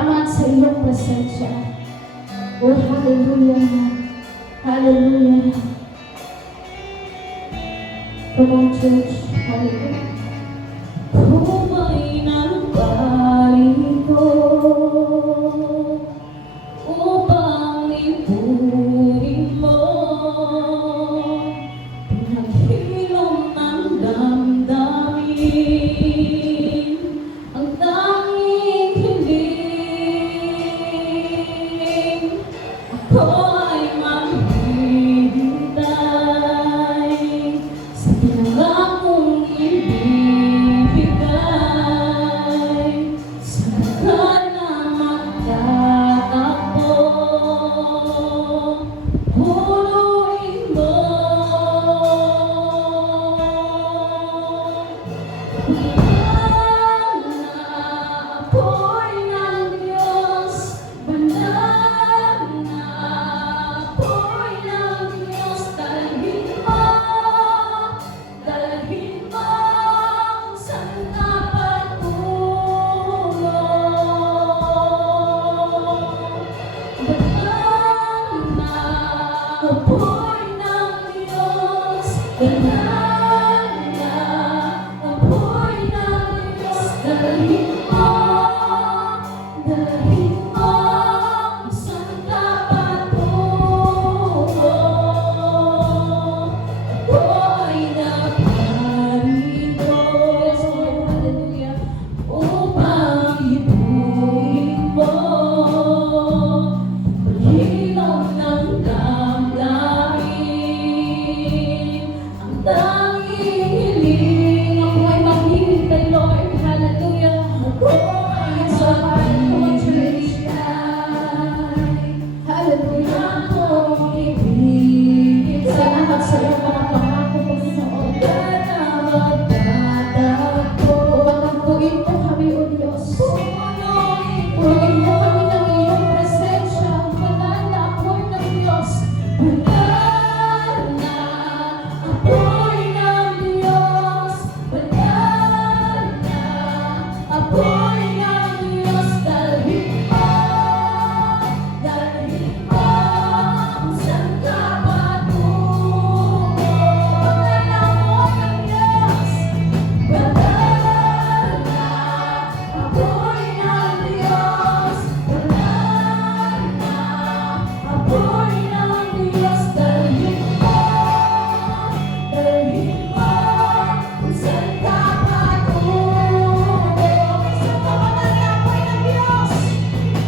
Salamat sa iyong presensya. Oh, hallelujah. Hallelujah. Come on, church. Hallelujah. Kumay ng parito upang ipunin mo pinaghilom ng damdamin ang tanging hiling. Ako ay maghihintay sa pinangakong ibibigay sa lugar na magtatakbo. Punuin mo banal na apoy ng Diyos, banal na apoy ng Diyos. Dalhin mo saan ka patungo. Banal na apoy ng Diyos, banal na apoy ng Diyos. Dalhin mo saan ka patungo. Ako ay naparito, hallelujah, upang ipunin mo paghilom ng damdamin ang tanging hiling. Ako ay maghihintay, Lord, hallelujah. Ako ay hallelujah. Ako ibigin. Salamat sa iyong mga pangako, Panginoon. Pagtagpuin mo kami, O Diyos. Punuin mo kami ng iyong presensya. Banal na apoy ng Diyos. Banal na apoy ng Diyos. Banal na apoy ng Diyos. Dalhin mo kung saan ka patungo. Banal na apoy ng Diyos. Banal na apoy ng Diyos. Banal na apoy ng Diyos. Dalhin mo kung saan ka patungo. Sa banal na apoy ng Diyos.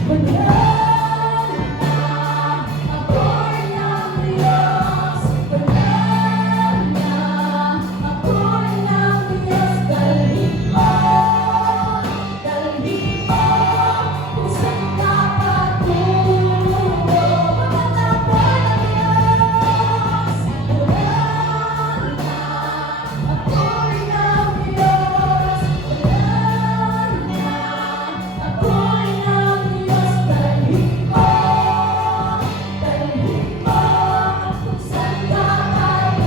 Banal na apoy ng Diyos. Banal na apoy ng Diyos. Dalhin mo kung saan ka patungo. Banal na apoy ng Diyos. Banal na apoy ng Diyos. Banal na apoy ng Diyos. Dalhin mo kung saan ka patungo.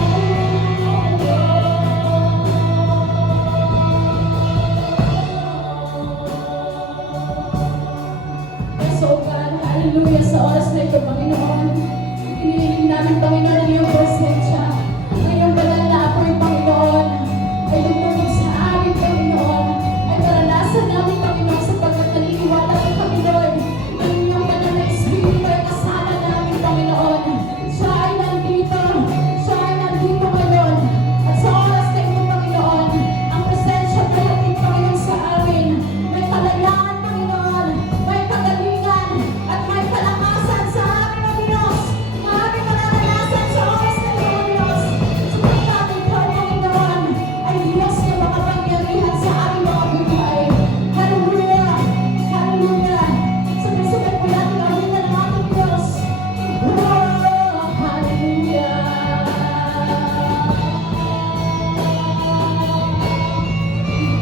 So God, hallelujah, sa oras na ito, Panginoon, hinihiling namin, Panginoon, ang iyong presensya. Ang iyong banal na apoy, Panginoon, ay lumunog sa amin, Panginoon, ay maranasan namin, Panginoon, sapagkat naniniwala ko kami, Lord, ang iyong banal na Espiritu ay kasama namin, Panginoon. Siya ay nandito ngayon. At sa oras na ito, Panginoon, ang presensya mo natin, Panginoon, sa amin. May kalayaan, Panginoon, may kagalingan, at may kalakasan sa amin, O Diyos. Maraming mararanasan sa oras na ito, O Diyos. Sapagkat ikaw, Panginoon, ay Diyos na makapangyarihan sa aming mga buhay. Hallelujah! Hallelujah! Sabay-sabay po natin ang awitan ng ating Diyos. Oh, hallelujah!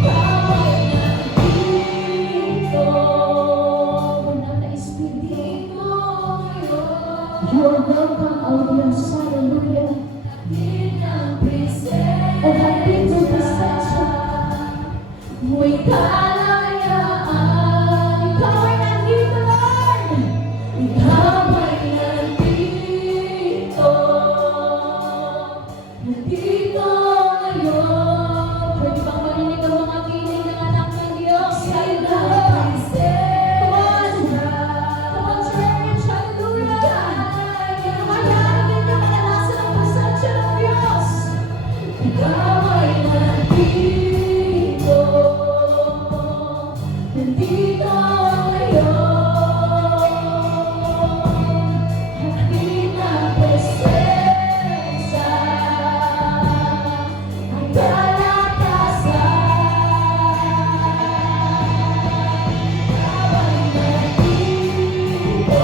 Ikaw ay nandito, banal na Espiritu ngayon. You are welcome, O Diyos. Hallelujah. O hatid ng presensya mo'y kalayaan. Ikaw ay nandito. nandito ngayon, hatid ng presensya, ang kalakasan, habang nandito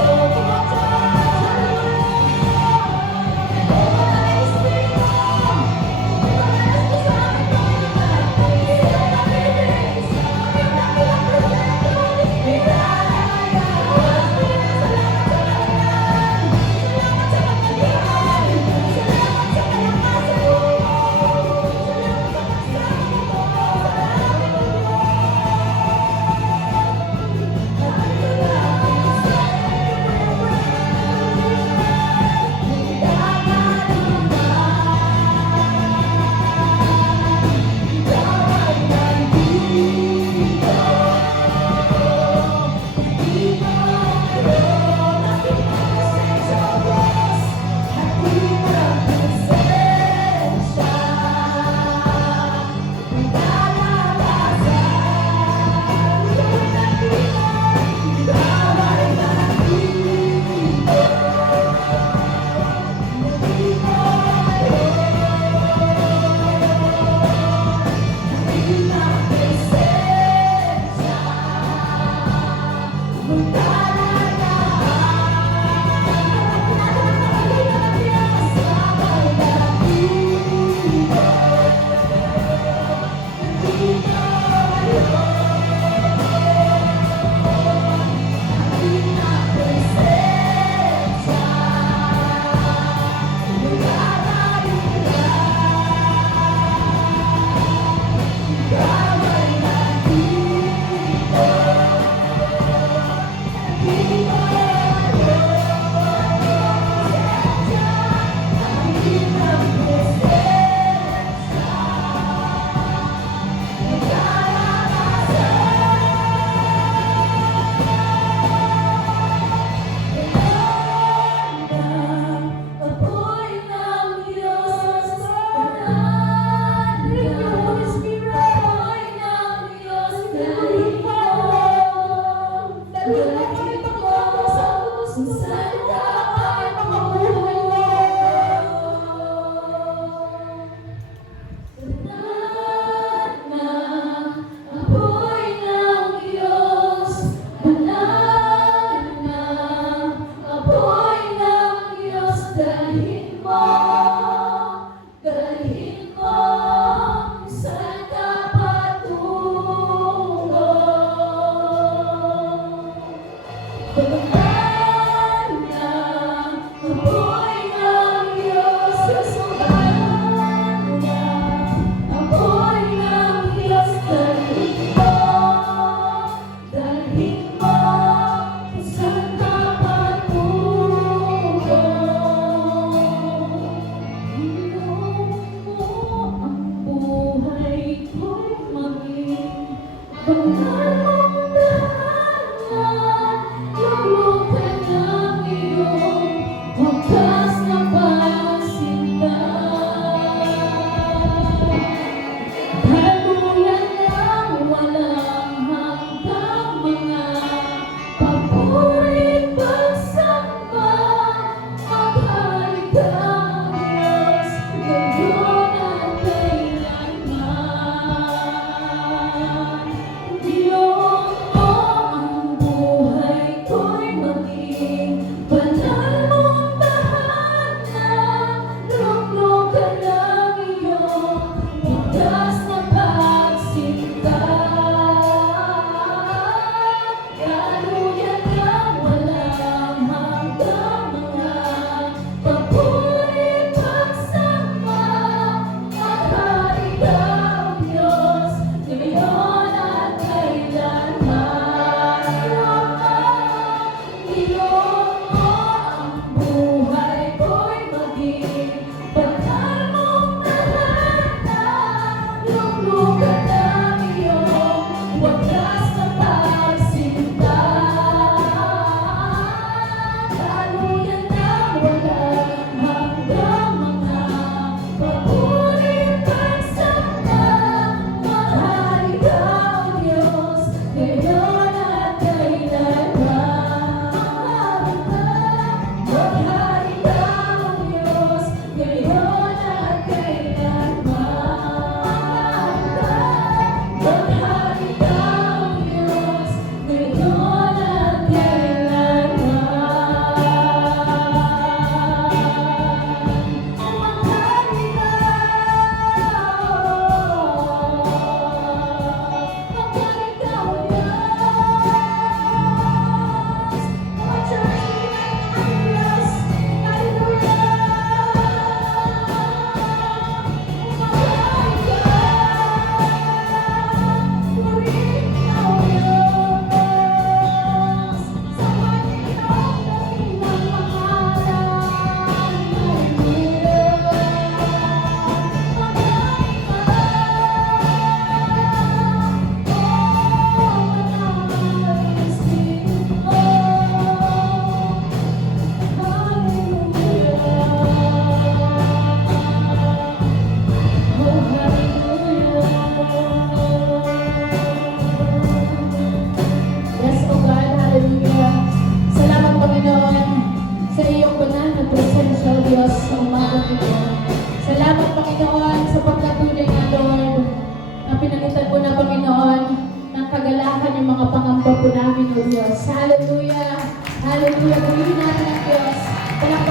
po namin, O Diyos. Hallelujah! Hallelujah! Purihin natin ang Diyos. Palakpakan